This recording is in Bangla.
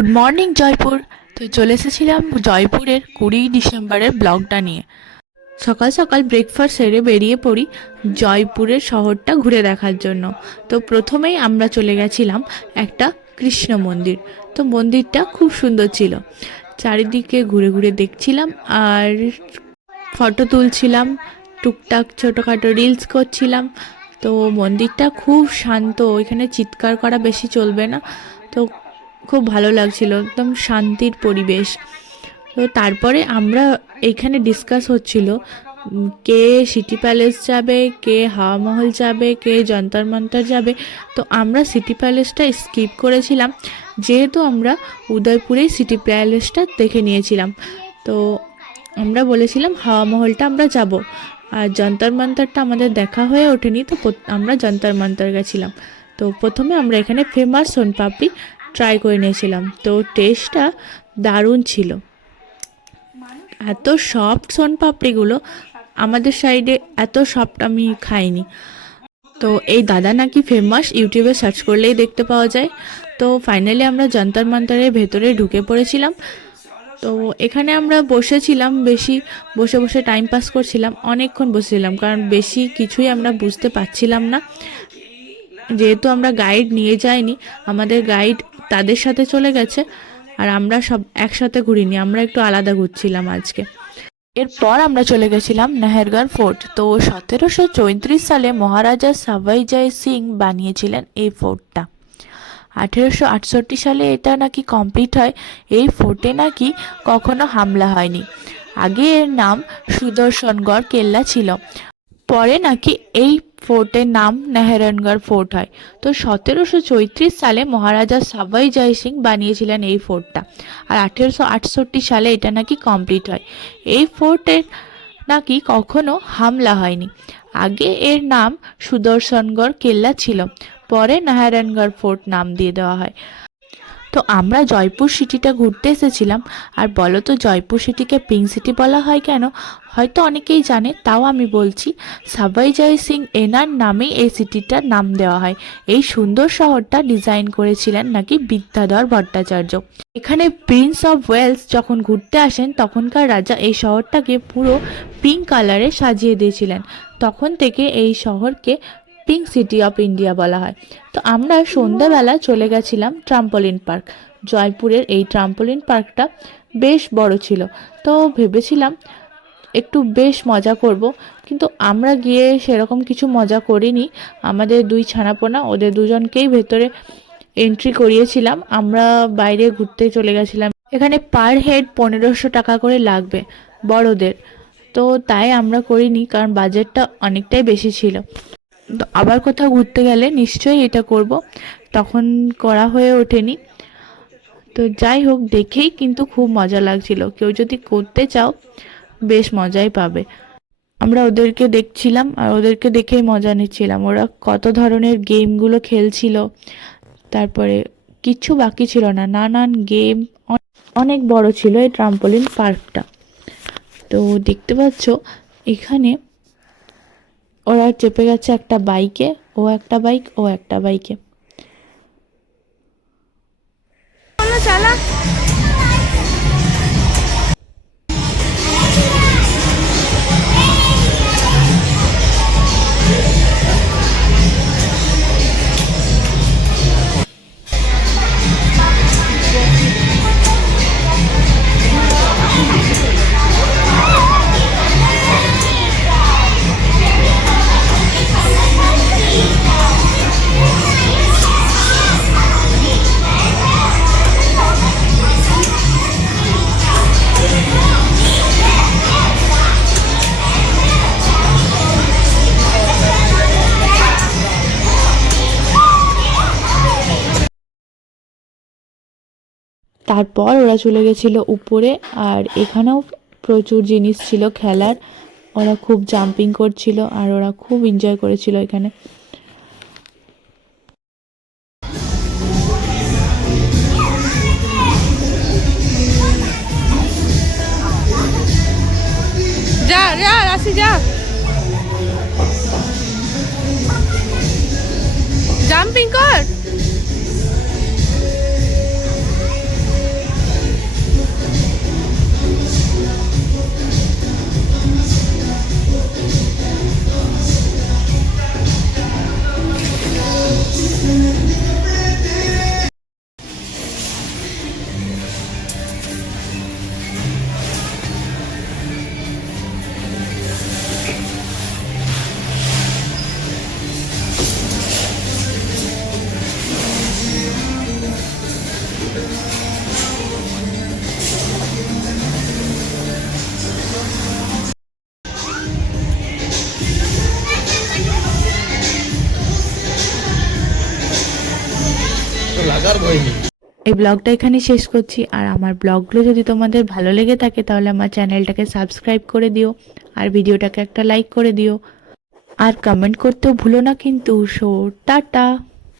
Good morning Jaipur. তো চলে এসেছিলাম জয়পুরের 20 ডিসেম্বরের ব্লগটা নিয়ে। সকাল সকাল ব্রেকফাস্ট সেরে বেরিয়ে পড়ি জয়পুরের শহরটা ঘুরে দেখার জন্য। তো প্রথমেই আমরা চলে গেছিলাম একটা কৃষ্ণ মন্দির। তো মন্দিরটা খুব সুন্দর ছিল, চারিদিকে ঘুরে ঘুরে দেখছিলাম আর ফটো তুলছিলাম, টুকটাক ছোটোখাটো রিলস করছিলাম। তো মন্দিরটা খুব শান্ত, ওইখানে চিৎকার করা বেশি চলবে না। তো খুব ভালো লাগছিল, একদম শান্তির পরিবেশ। তো তারপরে আমরা এইখানে ডিসকাস হচ্ছিল কে সিটি প্যালেস যাবে, কে হাওয়া মহল যাবে, কে যন্তর মন্তর যাবে। তো আমরা সিটি প্যালেসটা স্কিপ করেছিলাম, যেহেতু আমরা উদয়পুরেই সিটি প্যালেসটা দেখে নিয়েছিলাম। তো আমরা বলেছিলাম হাওয়া মহলটা আমরা যাব, আর যন্তর মন্তরটা আমাদের দেখা হয়ে ওঠেনি। তো আমরা যন্তর মন্তর গেছিলাম। তো প্রথমে আমরা এখানে ফেমাস সোনপাপড়ি ট্রাই করে নিয়েছিলাম। তো টেস্টটা দারুণ ছিল, এত সফট সোনপাপড়িগুলো, আমাদের সাইডে এত সফট আমি খাইনি। তো এই দাদা নাকি ফেমাস, ইউটিউবে সার্চ করলেই দেখতে পাওয়া যায়। তো ফাইনালি আমরা যন্তর মন্তরের ভেতরে ঢুকে পড়েছিলাম। তো এখানে আমরা বসেছিলাম, বেশি বসে বসে টাইম পাস করছিলাম, অনেকক্ষণ বসেছিলাম, কারণ বেশি কিছুই আমরা বুঝতে পারছিলাম না। যেহেতু আমরা গাইড নিয়ে যাইনি, আমাদের গাইড তাদের সাথে চলে গেছে, আর আমরা সব একসাথে ঘুরিনি, আমরা একটু আলাদা ঘুরছিলাম আজকে। এরপর আমরা চলে গেছিলাম নাহেরগড় ফোর্ট। তো 1734 সালে মহারাজা সাভাই জয় সিং বানিয়েছিলেন এই ফোর্টটা। 1868 সালে এটা নাকি কমপ্লিট হয়। এই ফোর্টে নাকি কখনো হামলা হয়নি। আগে এর নাম সুদর্শনগড় কেল্লা ছিল, পরে নাকি এই ফোর্টের নাম নাহেরনগড় ফোর্ট হয়। তো 1734 সালে মহারাজা সাভাই জয় সিং বানিয়েছিলেন এই ফোর্টটা, আর 1868 সালে এটা নাকি কমপ্লিট হয়। এই ফোর্টের নাকি কখনো হামলা হয়নি। আগে এর নাম সুদর্শনগড় কেল্লা ছিল, পরে নারায়ণগড় ফোর্ট নাম দিয়ে দেওয়া হয়। তো আমরা জয়পুর সিটিটা ঘুরতে এসেছিলাম। আর বলো তো জয়পুর সিটিকে পিঙ্ক সিটি বলা হয় কেন? হয়তো অনেকেই জানে, তাও আমি বলছি। সাভাই জয় সিং এনার নামেই এই সিটিটার নাম দেওয়া হয়। এই সুন্দর শহরটা ডিজাইন করেছিলেন নাকি বিদ্যাধর ভট্টাচার্য। এখানে প্রিন্স অফ ওয়েলস যখন ঘুরতে আসেন, তখনকার রাজা এই শহরটাকে পুরো পিঙ্ক কালারে সাজিয়ে দিয়েছিলেন। তখন থেকে এই শহরকে পিঙ্ক সিটি অফ ইন্ডিয়া বলা হয়। তো আমরা সন্ধ্যাবেলা চলে গেছিলাম ট্রাম্পোলিন পার্ক। জয়পুরের এই ট্রাম্পোলিন পার্কটা বেশ বড় ছিল। তো ভেবেছিলাম একটু বেশ মজা করব, কিন্তু আমরা গিয়ে সেরকম কিছু মজা করিনি। আমাদের দুই ছানাপোনা, ওদের দুজনকেই ভেতরে এন্ট্রি করিয়েছিলাম, আমরা বাইরে ঘুরতে চলে গেছিলাম। এখানে পার হেড 1500 টাকা করে লাগবে বড়দের। তো তাই আমরা করিনি, কারণ বাজেটটা অনেকটাই বেশি ছিল। তো আবার কোথাও ঘুরতে গেলে নিশ্চয়ই এটা করব, তখন করা হয়ে ওঠেনি। তো যাই হোক, দেখেই কিন্তু খুব মজা লাগছিল। কেউ যদি করতে চাও বেশ মজাই পাবে। আমরা ওদেরকে দেখছিলাম আর ওদেরকে দেখেই মজা নিচ্ছিলাম। ওরা কত ধরনের গেমগুলো খেলছিল, তারপরে কিচ্ছু বাকি ছিল না, নানান গেম। অনেক বড় ছিল এই ট্রাম্পোলিন পার্কটা। তো দেখতে পাচ্ছ এখানে ওরা চেপে গেছে একটা বাইকে, ও একটা বাইক, ও একটা বাইকে। চালা। তারপর ওরা চলে গেছিল উপরে, আর এখানেও প্রচুর জিনিস ছিল খেলার। ওরা খুব জাম্পিং করছিল আর ওরা খুব এনজয় করেছিল এখানে। যা যা রাশি যা, জাম্পিং কর। টাকার ভয় নেই। এই ব্লগটা এখানে শেষ করছি। আর আমার ব্লগগুলো যদি তোমাদের ভালো লেগে থাকে তাহলে আমার চ্যানেলটাকে সাবস্ক্রাইব করে দিও, আর ভিডিওটাকে একটা লাইক করে দিও, আর কমেন্ট করতেও ভুলো না কিন্তু। So tata.